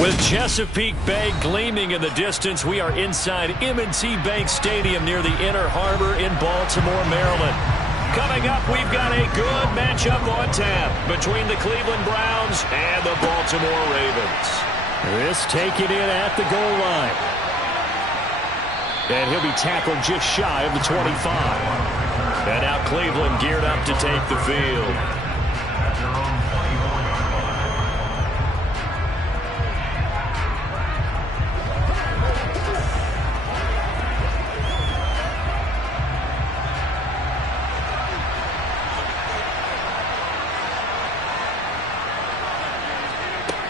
With Chesapeake Bay gleaming in the distance, we are inside M&T Bank Stadium near the Inner Harbor in Baltimore, Maryland. Coming up, we've got a good matchup on tap between the Cleveland Browns and the Baltimore Ravens. This taken in at the goal line. And he'll be tackled just shy of the 25. And now Cleveland geared up to take the field.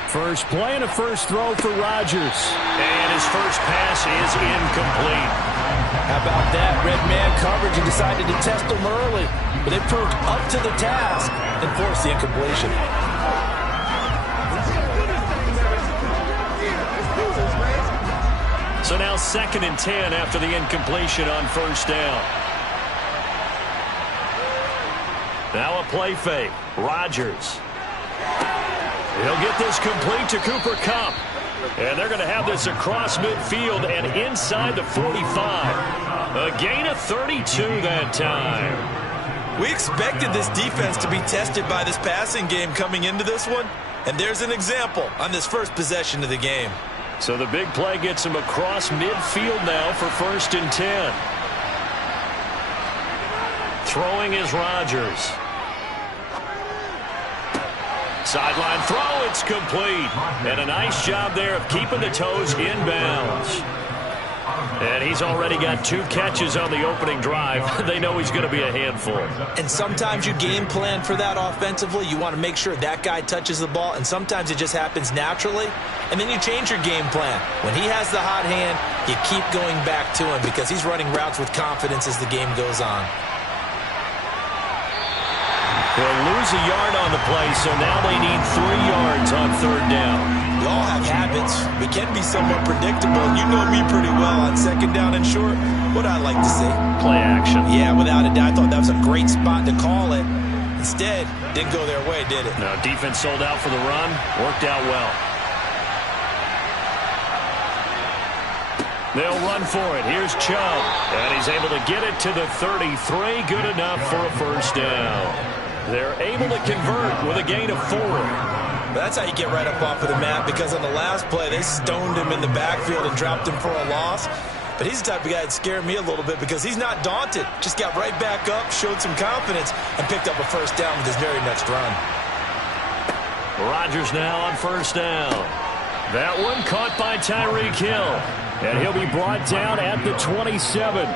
First play and a first throw for Rodgers. And his first pass is incomplete. How about that? Red man coverage and decided to test him early. But they proved up to the task and forced the incompletion. So now 2nd and 10 after the incompletion on first down. Now a play fake. Rodgers. He'll get this complete to Cooper Kupp. And they're going to have this across midfield and inside the 45. A gain of 32 that time. We expected this defense to be tested by this passing game coming into this one. And there's an example on this first possession of the game. So the big play gets him across midfield now for 1st and 10. Throwing is Rodgers. Sideline throw, it's complete. And a nice job there of keeping the toes inbounds. And he's already got 2 catches on the opening drive. They know he's going to be a handful. And sometimes you game plan for that offensively. You want to make sure that guy touches the ball. And sometimes it just happens naturally. And then you change your game plan. When he has the hot hand, you keep going back to him because he's running routes with confidence as the game goes on. They'll lose a yard on the play, so now they need 3 yards on 3rd down. We all have habits. We can be somewhat predictable. You know me pretty well on 2nd down and short. What I like to see. Play action. Yeah, without a doubt. I thought that was a great spot to call it. Instead, didn't go their way, did it? No, defense sold out for the run. Worked out well. They'll run for it. Here's Chubb. And he's able to get it to the 33. Good enough for a first down. They're able to convert with a gain of 4. That's how you get right up off of the mat, because on the last play, they stoned him in the backfield and dropped him for a loss. But he's the type of guy that scared me a little bit because he's not daunted. Just got right back up, showed some confidence, and picked up a first down with his very next run. Rodgers now on first down. That one caught by Tyreek Hill. And he'll be brought down at the 27.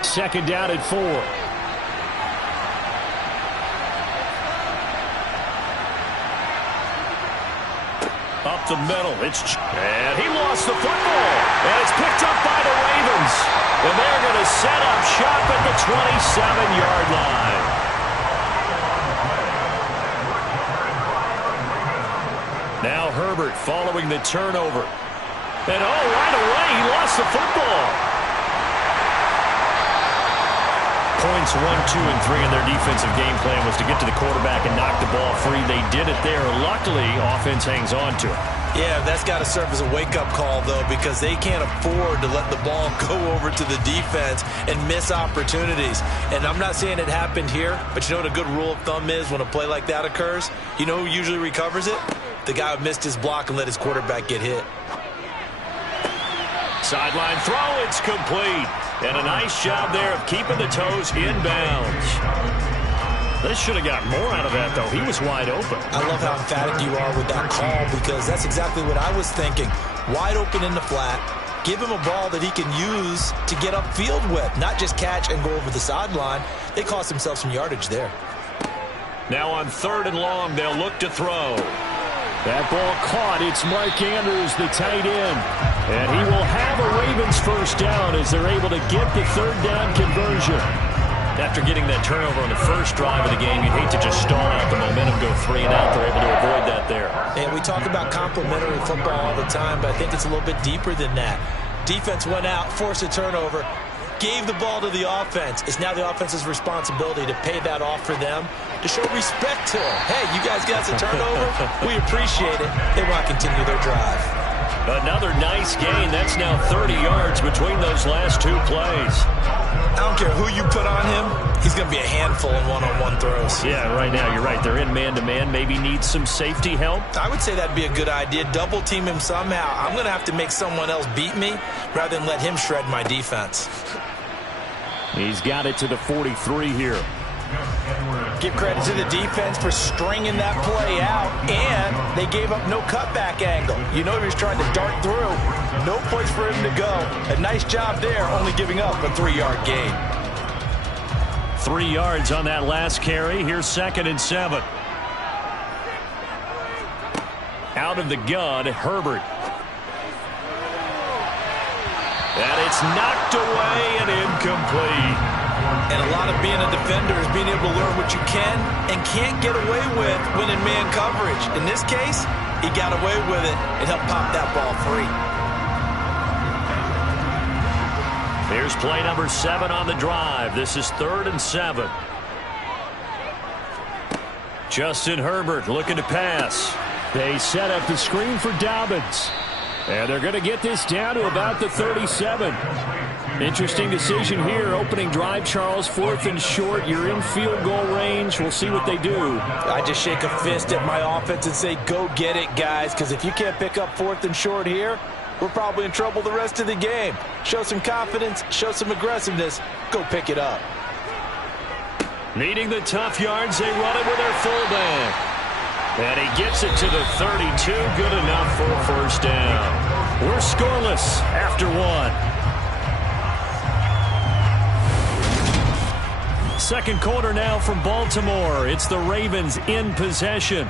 Second down at 4. Up the middle. And he lost the football. And it's picked up by the Ravens. And they're going to set up shop at the 27-yard line. Now Herbert following the turnover. And right away he lost the football. Points 1, 2, and 3 in their defensive game plan was to get to the quarterback and knock the ball free. They did it there. Luckily, offense hangs on to it. Yeah, that's got to serve as a wake-up call, though, because they can't afford to let the ball go over to the defense and miss opportunities. And I'm not saying it happened here, but you know what a good rule of thumb is when a play like that occurs? You know who usually recovers it? The guy who missed his block and let his quarterback get hit. Sideline throw, it's complete. And a nice job there of keeping the toes inbounds. They should have got more out of that, though. He was wide open. I love how emphatic you are with that call, because that's exactly what I was thinking. Wide open in the flat. Give him a ball that he can use to get upfield with, not just catch and go over the sideline. They cost themselves some yardage there. Now on 3rd and long, they'll look to throw. That ball caught. It's Mark Andrews, the tight end. And he will have a Ravens first down as they're able to get the 3rd down conversion. After getting that turnover on the first drive of the game, you'd hate to just stall out the momentum, go 3 and out. They're able to avoid that there. And we talk about complimentary football all the time, but I think it's a little bit deeper than that. Defense went out, forced a turnover, gave the ball to the offense. It's now the offense's responsibility to pay that off for them, to show respect to them. Hey, you guys got the turnover. We appreciate it. They want to continue their drive. Another nice gain. That's now 30 yards between those last two plays. I don't care who you put on him. He's going to be a handful in one-on-one throws. Yeah, right now, you're right. They're in man-to-man. Maybe need some safety help. I would say that'd be a good idea. Double team him somehow. I'm going to have to make someone else beat me rather than let him shred my defense. He's got it to the 43 here. Give credit to the defense for stringing that play out, and they gave up no cutback angle. You know he was trying to dart through. No place for him to go. A nice job there, only giving up a 3-yard gain. 3 yards on that last carry. Here's 2nd and 7. Out of the gun, Herbert. And it's knocked away and incomplete. And a lot of being a defender is being able to learn what you can and can't get away with when in man coverage. In this case, he got away with it and helped pop that ball free. Here's play number 7 on the drive. This is 3rd and 7. Justin Herbert looking to pass. They set up the screen for Dobbins. And they're going to get this down to about the 37. Interesting decision here. Opening drive, Charles. 4th and short. You're in field goal range. We'll see what they do. I just shake a fist at my offense and say, go get it, guys. Because if you can't pick up 4th and short here, we're probably in trouble the rest of the game. Show some confidence. Show some aggressiveness. Go pick it up. Needing the tough yards, they run it with their fullback. And he gets it to the 32. Good enough for a first down. We're scoreless after 1. Second quarter now from Baltimore. It's the Ravens in possession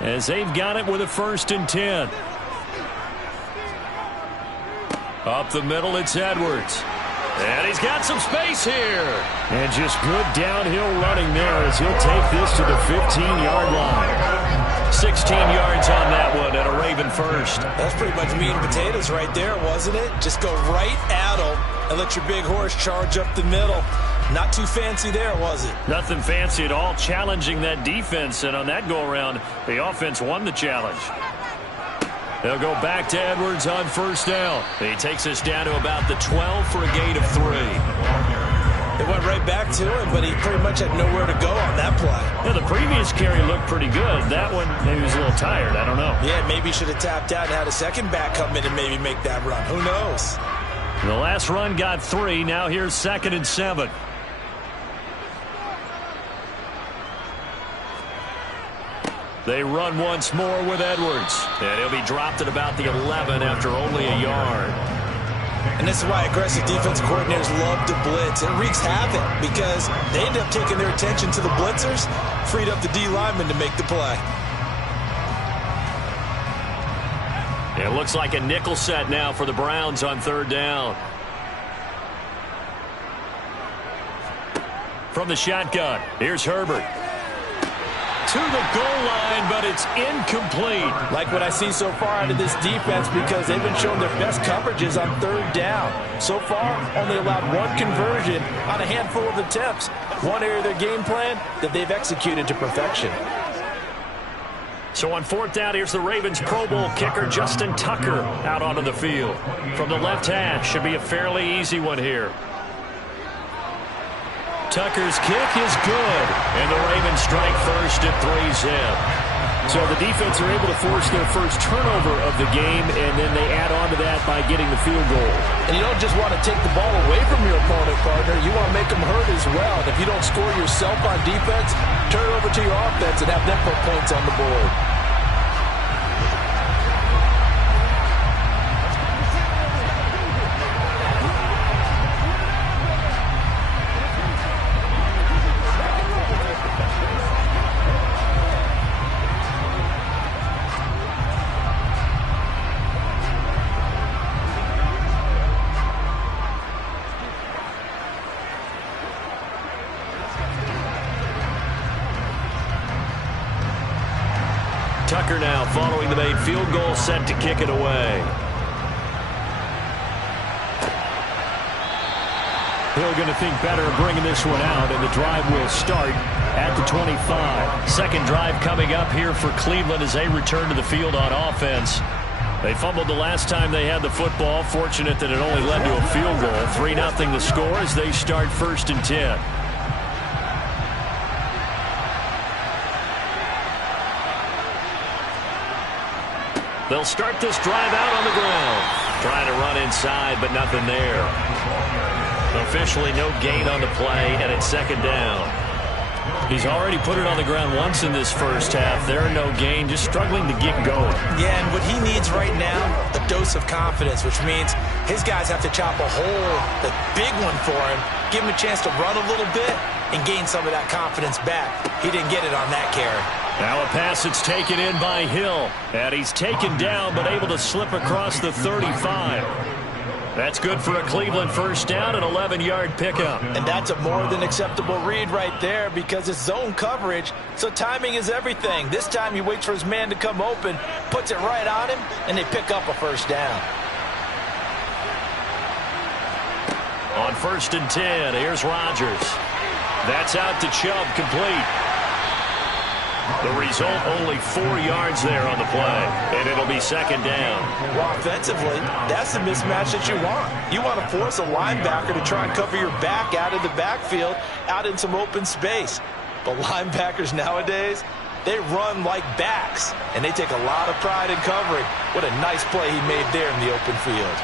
as they've got it with a 1st and 10. Up the middle, it's Edwards. And he's got some space here. And just good downhill running there as he'll take this to the 15-yard line. 16 yards on that one and a Raven first. That's pretty much meat and potatoes right there, wasn't it? Just go right at him and let your big horse charge up the middle. Not too fancy there, was it? Nothing fancy at all, challenging that defense. And on that go-around, the offense won the challenge. They'll go back to Edwards on 1st down. He takes us down to about the 12 for a gain of 3. They went right back to him, but he pretty much had nowhere to go on that play. Yeah, the previous carry looked pretty good. That one, maybe he was a little tired. I don't know. Yeah, maybe he should have tapped out and had a second back come in and maybe make that run. Who knows? The last run got 3. Now here's 2nd and 7. They run once more with Edwards. And he'll be dropped at about the 11 after only a yard. And this is why aggressive defense coordinators love to blitz. It wreaks havoc because they end up taking their attention to the blitzers, freed up the D lineman to make the play. It looks like a nickel set now for the Browns on 3rd down. From the shotgun, here's Herbert. To the goal line, but it's incomplete. Like what I see so far out of this defense because they've been showing their best coverages on 3rd down. So far, only allowed 1 conversion on a handful of attempts. One area of their game plan that they've executed to perfection. So on 4th down, here's the Ravens Pro Bowl kicker Justin Tucker out onto the field. From the left hash, should be a fairly easy one here. Tucker's kick is good, and the Ravens strike first at 3-zip. So the defense are able to force their first turnover of the game, and then they add on to that by getting the field goal. And you don't just want to take the ball away from your opponent, partner. You want to make them hurt as well. And if you don't score yourself on defense, turn it over to your offense and have them put points on the board. Tucker now following the made field goal, set to kick it away. Hill going to think better of bringing this one out, and the drive will start at the 25. Second drive coming up here for Cleveland as they return to the field on offense. They fumbled the last time they had the football. Fortunate that it only led to a field goal. 3-0 the score as they start 1st and 10. They'll start this drive out on the ground. Trying to run inside, but nothing there. Officially no gain on the play, and it's 2nd down. He's already put it on the ground once in this first half. There no gain, just struggling to get going. Yeah, and what he needs right now, a dose of confidence, which means his guys have to chop a hole, a big one for him, give him a chance to run a little bit, and gain some of that confidence back. He didn't get it on that carry. Now a pass that's taken in by Hill. And he's taken down, but able to slip across the 35. That's good for a Cleveland first down, an 11-yard pickup. And that's a more than acceptable read right there because it's zone coverage, so timing is everything. This time he waits for his man to come open, puts it right on him, and they pick up a first down. On 1st and 10, here's Rodgers. That's out to Chubb, complete. The result, only 4 yards there on the play, and it'll be 2nd down. Well, offensively, that's the mismatch that you want. You want to force a linebacker to try and cover your back out of the backfield, out in some open space. But linebackers nowadays, they run like backs, and they take a lot of pride in covering. What a nice play he made there in the open field.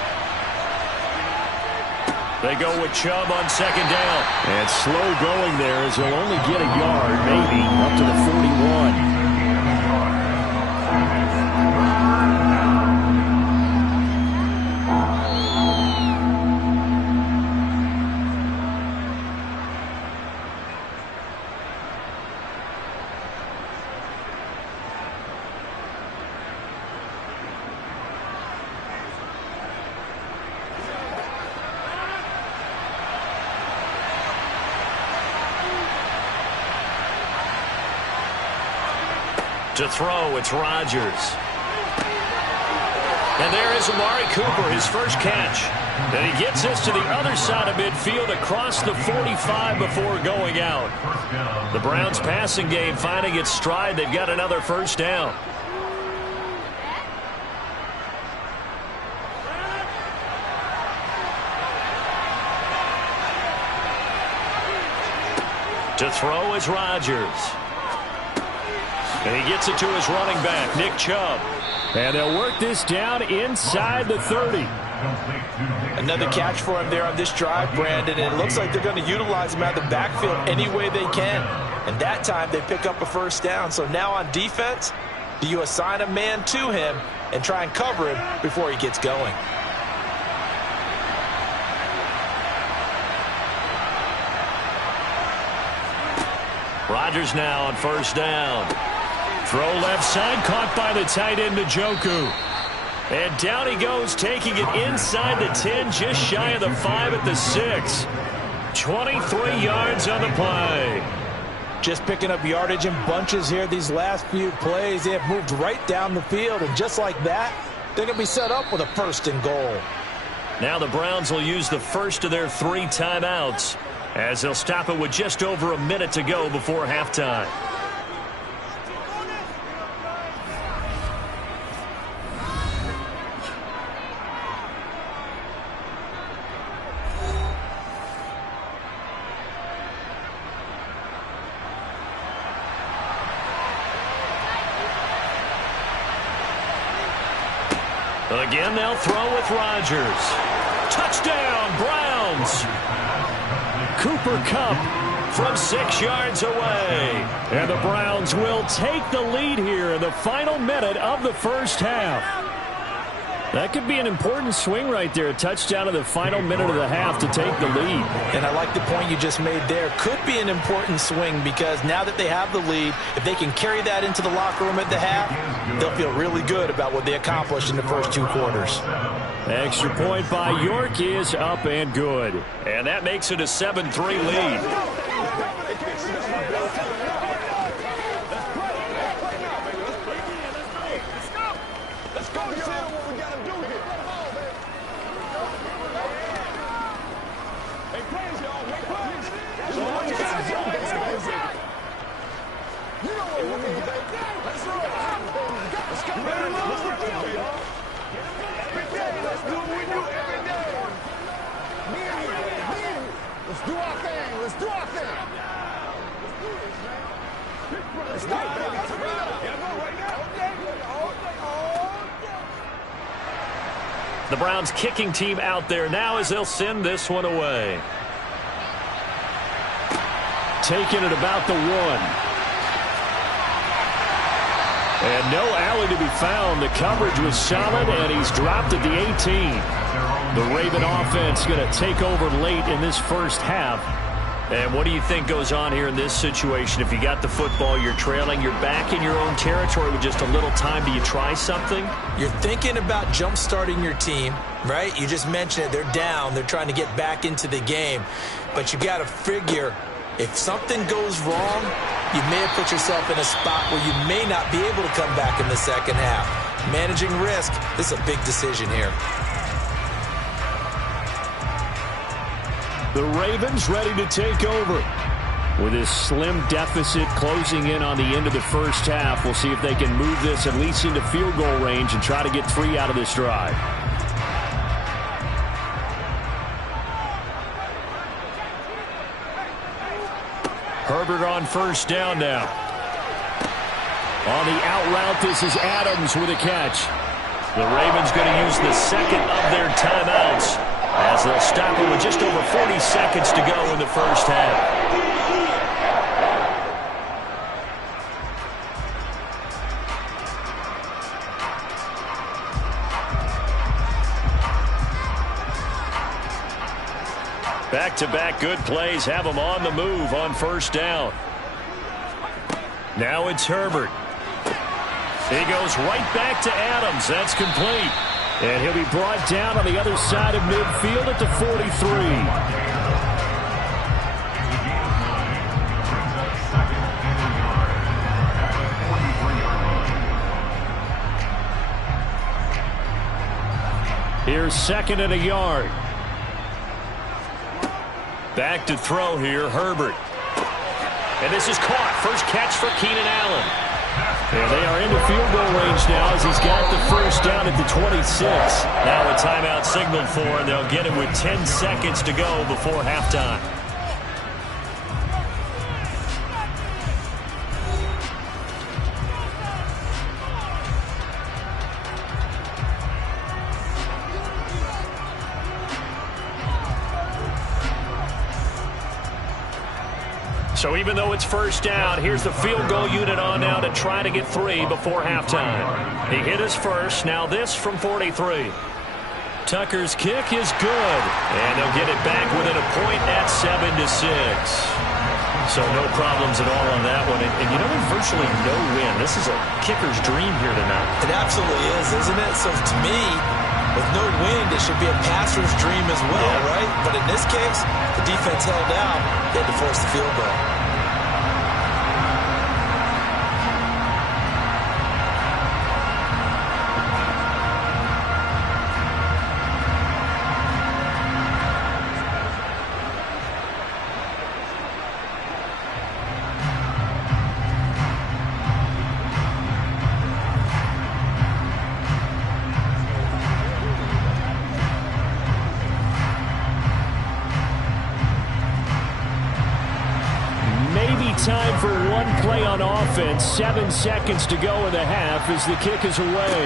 They go with Chubb on 2nd down. And slow going there as he'll only get a yard, maybe, up to the 41. To throw, it's Rodgers. And there is Amari Cooper, his first catch. And he gets this to the other side of midfield across the 45 before going out. The Browns passing game finding its stride. They've got another first down. To throw is Rodgers. And he gets it to his running back, Nick Chubb. And they'll work this down inside the 30. Another catch for him there on this drive, Brandon. And it looks like they're going to utilize him out of the backfield any way they can. And that time they pick up a first down. So now on defense, do you assign a man to him and try and cover him before he gets going? Rodgers now on first down. Throw left side, caught by the tight end, Njoku. And down he goes, taking it inside the 10, just shy of the 5 at the 6. 23 yards on the play. Just picking up yardage in bunches here these last few plays. They have moved right down the field, and just like that, they're going to be set up with a 1st and goal. Now the Browns will use the first of their 3 timeouts as they'll stop it with just over a minute to go before halftime. Again, they'll throw with Rodgers. Touchdown, Browns. Cooper Kupp from 6 yards away. And the Browns will take the lead here in the final minute of the first half. That could be an important swing right there. A touchdown in the final minute of the half to take the lead. And I like the point you just made there. Could be an important swing because now that they have the lead, if they can carry that into the locker room at the half, they'll feel really good about what they accomplished in the first 2 quarters. Extra point by York is up and good. And that makes it a 7-3 lead. Hey, praise Let's do our thing. Let's do our thing. Let's do it, baby. The Browns kicking team out there now as they'll send this one away. Taking it about the 1. And no Allen to be found. The coverage was solid, and he's dropped at the 18. The Raven offense going to take over late in this first half. And what do you think goes on here in this situation? If you got the football, you're trailing, you're back in your own territory with just a little time. Do you try something? You're thinking about jump-starting your team, right? You just mentioned it. They're down. They're trying to get back into the game. But you got to figure, if something goes wrong, you may have put yourself in a spot where you may not be able to come back in the second half. Managing risk, this is a big decision here. The Ravens ready to take over. With this slim deficit closing in on the end of the first half, we'll see if they can move this at least into field goal range and try to get 3 out of this drive. Herbert on first down now. On the out route, this is Adams with a catch. The Ravens going to use the second of their timeouts as they'll stop it with just over 40 seconds to go in the first half. Back-to-back good plays have them on the move on first down. Now it's Herbert. He goes right back to Adams. That's complete. And he'll be brought down on the other side of midfield at the 43. Here's second and a yard. Back to throw here, Herbert. And this is caught. First catch for Keenan Allen. And they are into field goal range now as he's got the first down at the 26. Now a timeout signaled for, and they'll get it with 10 seconds to go before halftime. So even though it's first down, here's the field goal unit on now to try to get 3 before halftime. He hit his first. Now this from 43. Tucker's kick is good. And they'll get it back within a point at 7-6. So no problems at all on that one. And you know, virtually no win. This is a kicker's dream here tonight. It absolutely is, isn't it? So to me, with no wind, it should be a passer's dream as well, right? But in this case, the defense held out. They had to force the field goal. Time for one play on offense. 7 seconds to go in the half as the kick is away.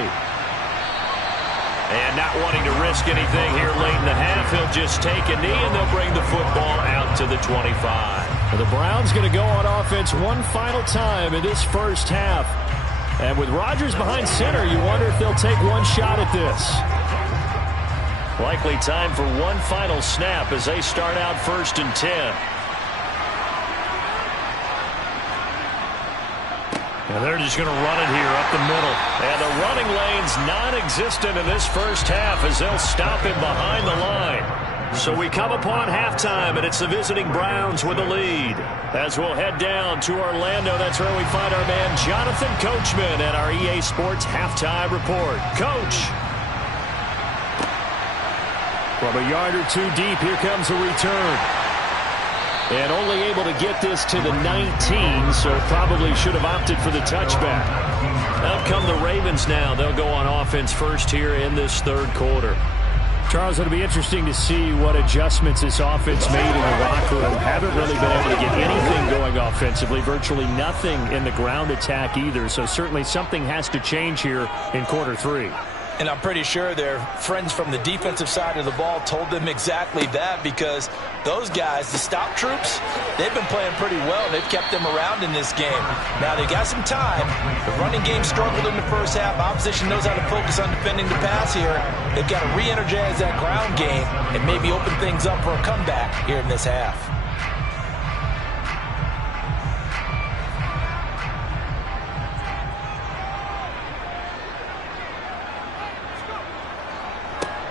And not wanting to risk anything here late in the half, he'll just take a knee and they'll bring the football out to the 25. Well, the Browns going to go on offense one final time in this first half. And with Rodgers behind center, you wonder if they'll take one shot at this. Likely time for one final snap as they start out 1st and 10. And they're just going to run it here up the middle. And the running lane's non-existent in this first half as they'll stop him behind the line. So we come upon halftime, and it's the visiting Browns with the lead. As we'll head down to Orlando, that's where we find our man Jonathan Coachman at our EA Sports Halftime Report. Coach. From a yard or two deep, here comes a return. And only able to get this to the 19, so probably should have opted for the touchback. Out come the Ravens now. They'll go on offense first here in this third quarter. Charles, it'll be interesting to see what adjustments this offense made in the locker room. Haven't really been able to get anything going offensively, virtually nothing in the ground attack either. So certainly something has to change here in quarter 3. And I'm pretty sure their friends from the defensive side of the ball told them exactly that, because those guys, the stop troops, they've been playing pretty well. They've kept them around in this game. Now, they got some time. The running game struggled in the first half. Opposition knows how to focus on defending the pass here. They've got to re-energize that ground game and maybe open things up for a comeback here in this half.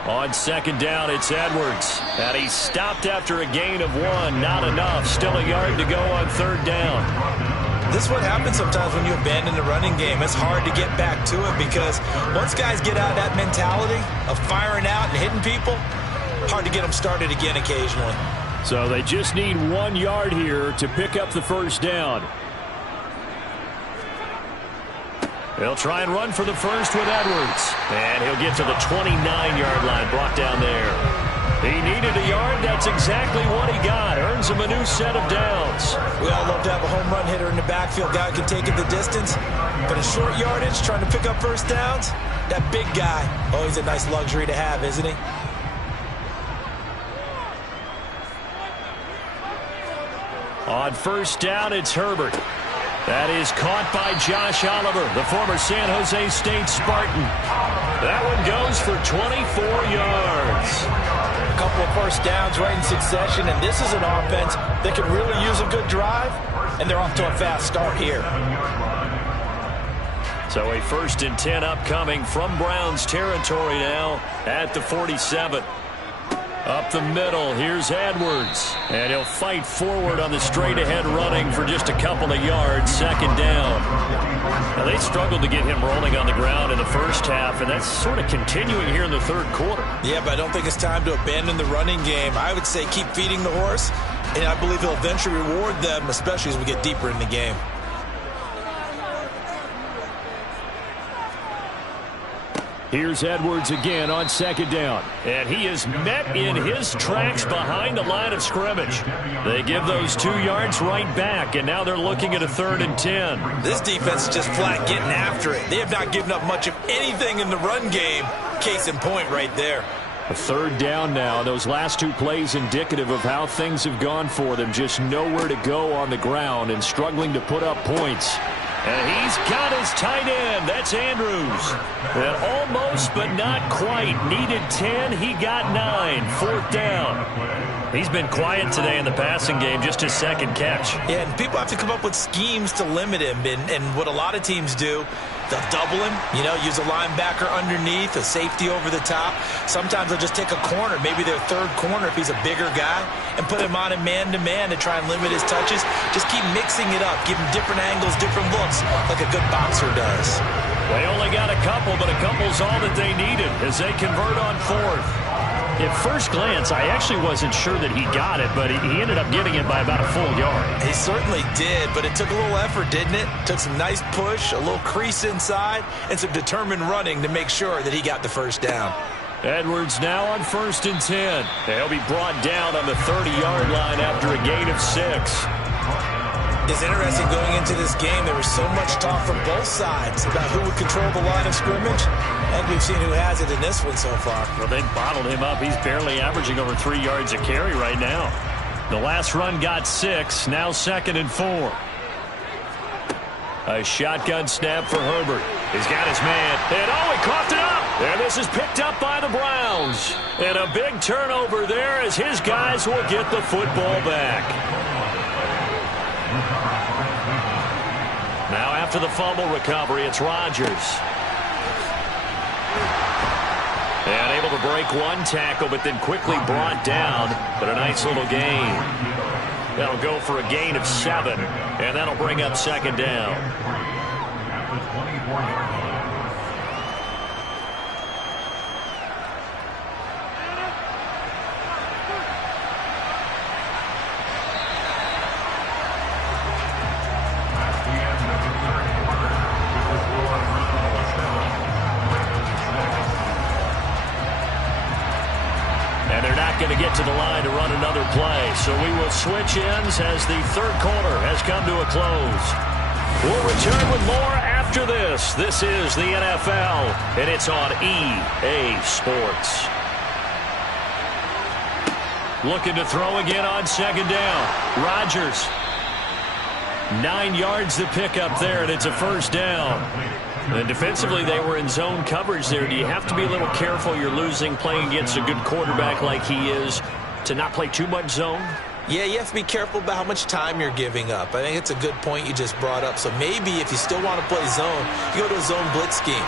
On second down, it's Edwards. And he's stopped after a gain of 1. Not enough. Still a yard to go on third down. This is what happens sometimes when you abandon the running game. It's hard to get back to it because once guys get out of that mentality of firing out and hitting people, hard to get them started again occasionally. So they just need 1 yard here to pick up the first down. They'll try and run for the first with Edwards. And he'll get to the 29-yard line, brought down there. He needed a yard. That's exactly what he got. Earns him a new set of downs. We all love to have a home run hitter in the backfield. Guy can take it the distance. But in short yardage, trying to pick up first downs, that big guy, always a nice luxury to have, isn't he? On first down, it's Herbert. That is caught by Josh Oliver, the former San Jose State Spartan. That one goes for 24 yards. A couple of first downs right in succession, and this is an offense that can really use a good drive, and they're off to a fast start here. So a 1st and 10 upcoming from Browns territory now at the 47. Up the middle, here's Edwards. And he'll fight forward on the straight-ahead running for just a couple of yards, second down. Now, they struggled to get him rolling on the ground in the first half, and that's sort of continuing here in the third quarter. Yeah, but I don't think it's time to abandon the running game. I would say keep feeding the horse, and I believe he'll eventually reward them, especially as we get deeper in the game. Here's Edwards again on second down. And he is met in his tracks behind the line of scrimmage. They give those 2 yards right back, and now they're looking at a 3rd and 10. This defense is just flat getting after it. They have not given up much of anything in the run game. Case in point right there. A 3rd down now. Those last 2 plays indicative of how things have gone for them. Just nowhere to go on the ground and struggling to put up points. And he's got his tight end. That's Andrews. And almost, but not quite. Needed 10. He got 9. 4th down. He's been quiet today in the passing game. Just his 2nd catch. Yeah, and people have to come up with schemes to limit him. And what a lot of teams do, they'll double him, use a linebacker underneath, a safety over the top. Sometimes they'll just take a corner, maybe their 3rd corner if he's a bigger guy, and put him on a man-to-man to try and limit his touches. Just keep mixing it up, give him different angles, different looks, like a good boxer does. They only got a couple, but a couple's all that they needed as they convert on 4th. At first glance, I actually wasn't sure that he got it, but he ended up getting it by about a full yard. He certainly did, but it took a little effort, didn't it? Took some nice push, a little crease inside, and some determined running to make sure that he got the first down. Edwards now on 1st and 10. They'll be brought down on the 30-yard line after a gain of 6. It's interesting going into this game. There was so much talk from both sides about who would control the line of scrimmage. And we've seen who has it in this one so far. Well, they bottled him up. He's barely averaging over 3 yards a carry right now. The last run got 6. Now 2nd and 4. A shotgun snap for Herbert. He's got his man. And he coughed it up. And this is picked up by the Browns. And a big turnover there as his guys will get the football back. Now after the fumble recovery, it's Rodgers. And able to break 1 tackle, but then quickly brought down. But a nice little gain. That'll go for a gain of 7. And that'll bring up 2nd down. get to the line to run another play. So we will switch ends as the third quarter has come to a close. We'll return with more after this. This is the NFL, and it's on EA Sports. Looking to throw again on second down. Rodgers. 9 yards to pick up there, and it's a first down. And defensively, they were in zone coverage there. Do you have to be a little careful? You're losing playing against a good quarterback like he is to not play too much zone? Yeah, you have to be careful about how much time you're giving up. I think it's a good point you just brought up. So maybe if you still want to play zone, you go to a zone blitz scheme.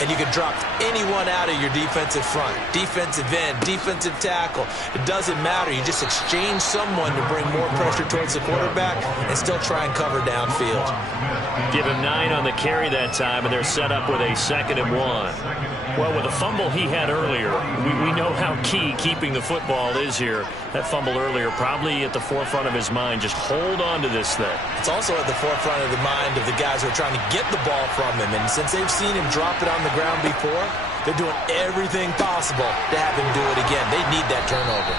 And you can drop anyone out of your defensive front, defensive end, defensive tackle. It doesn't matter. You just exchange someone to bring more pressure towards the quarterback and still try and cover downfield. Give him 9 on the carry that time, and they're set up with a 2nd and 1. Well, with the fumble he had earlier, we know how key keeping the football is here. That fumble earlier probably at the forefront of his mind. Just hold on to this thing. It's also at the forefront of the mind of the guys who are trying to get the ball from him. And since they've seen him drop it on the ground before, they're doing everything possible to have him do it again. They need that turnover.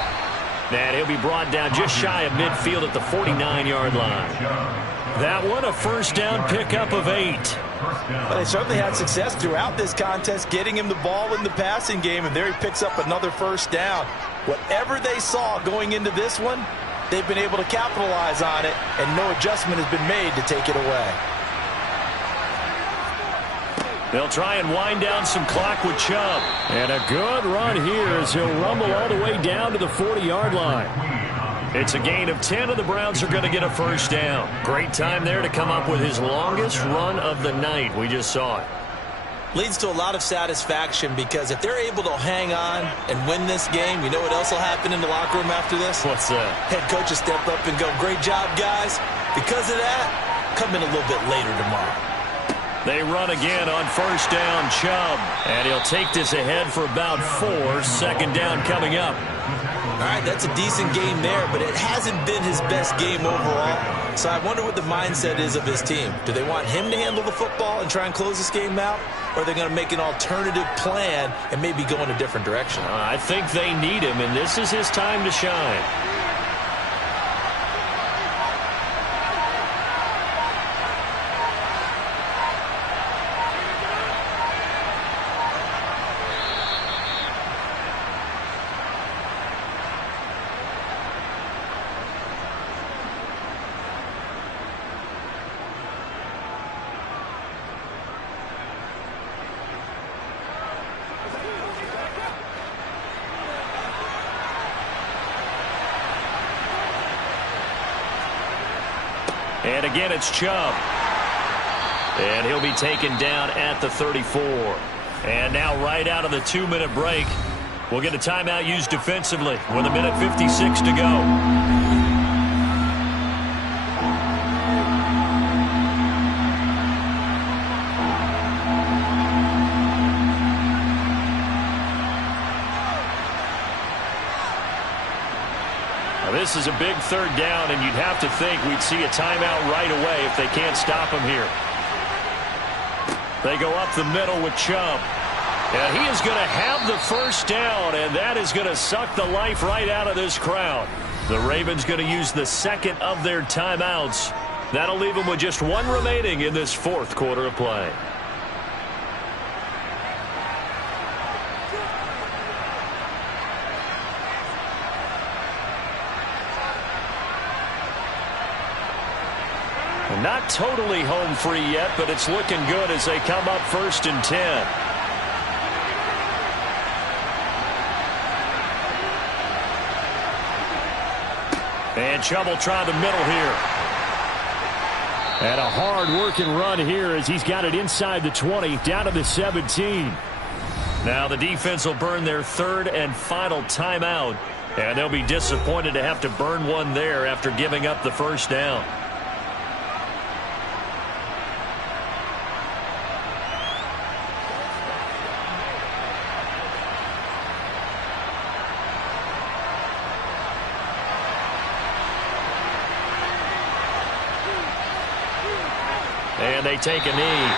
And he'll be brought down just shy of midfield at the 49-yard line. That one, a first down pickup of 8. But they certainly had success throughout this contest, getting him the ball in the passing game, and there he picks up another first down. Whatever they saw going into this one, they've been able to capitalize on it, and no adjustment has been made to take it away. They'll try and wind down some clock with Chubb. And a good run here as he'll rumble all the way down to the 40-yard line. It's a gain of 10, and the Browns are going to get a first down. Great time there to come up with his longest run of the night. We just saw it. Leads to a lot of satisfaction because if they're able to hang on and win this game, you know what else will happen in the locker room after this? What's that? Head coach will step up and go, great job, guys. Because of that, come in a little bit later tomorrow. They run again on first down, Chubb. And he'll take this ahead for about 4. 2nd down coming up. All right, that's a decent game there, but it hasn't been his best game overall. So I wonder what the mindset is of his team. Do they want him to handle the football and try and close this game out? Or are they going to make an alternative plan and maybe go in a different direction? I think they need him, and this is his time to shine. And again, it's Chubb. And he'll be taken down at the 34. And now right out of the 2-minute break, we'll get a timeout used defensively with 1:56 to go. This is a big 3rd down, and you'd have to think we'd see a timeout right away if they can't stop him here. They go up the middle with Chubb. And he is going to have the first down, and that is going to suck the life right out of this crowd. The Ravens going to use the 2nd of their timeouts. That'll leave them with just 1 remaining in this 4th quarter of play. Not totally home free yet, but it's looking good as they come up 1st and 10. And Chubb will try the middle here. And a hard-working run here as he's got it inside the 20, down to the 17. Now the defense will burn their 3rd and final timeout, and they'll be disappointed to have to burn one there after giving up the first down. And they take a knee.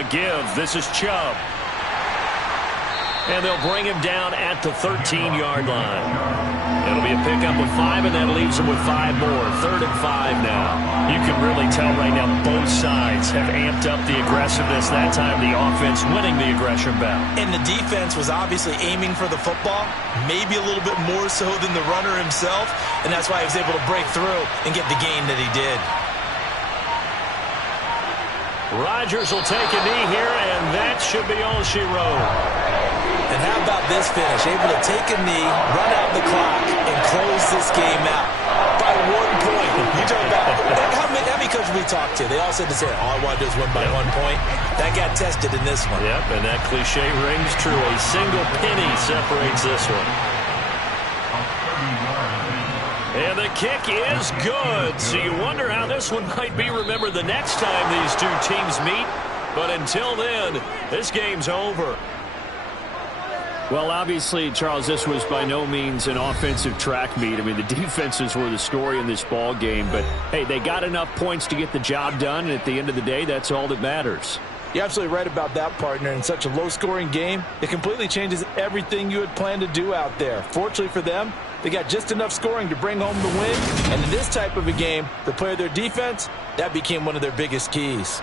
A give. This is Chubb. And they'll bring him down at the 13-yard line. It'll be a pickup of 5, and that leaves them with 5 more. 3rd and 5 now. You can really tell right now both sides have amped up the aggressiveness. That time the offense winning the aggression battle. And the defense was obviously aiming for the football, maybe a little bit more so than the runner himself, and that's why he was able to break through and get the gain that he did. Rodgers will take a knee here, and that should be all she wrote. And how about this finish? Able to take a knee, run out the clock, and close this game out by 1 point. You talk about how many coaches we talked to? They all said the same. All I want to do is win by 1 point. That got tested in this one. Yep, and that cliche rings true. A single penny separates this one. And the kick is good. So you wonder how this one might be remembered the next time these two teams meet. But until then, this game's over. Well, obviously, Charles, this was by no means an offensive track meet. I mean, the defenses were the story in this ball game. But, hey, they got enough points to get the job done. And at the end of the day, that's all that matters. You're absolutely right about that, partner. In such a low-scoring game, it completely changes everything you had planned to do out there. Fortunately for them, they got just enough scoring to bring home the win. And in this type of a game, to play their defense, that became one of their biggest keys.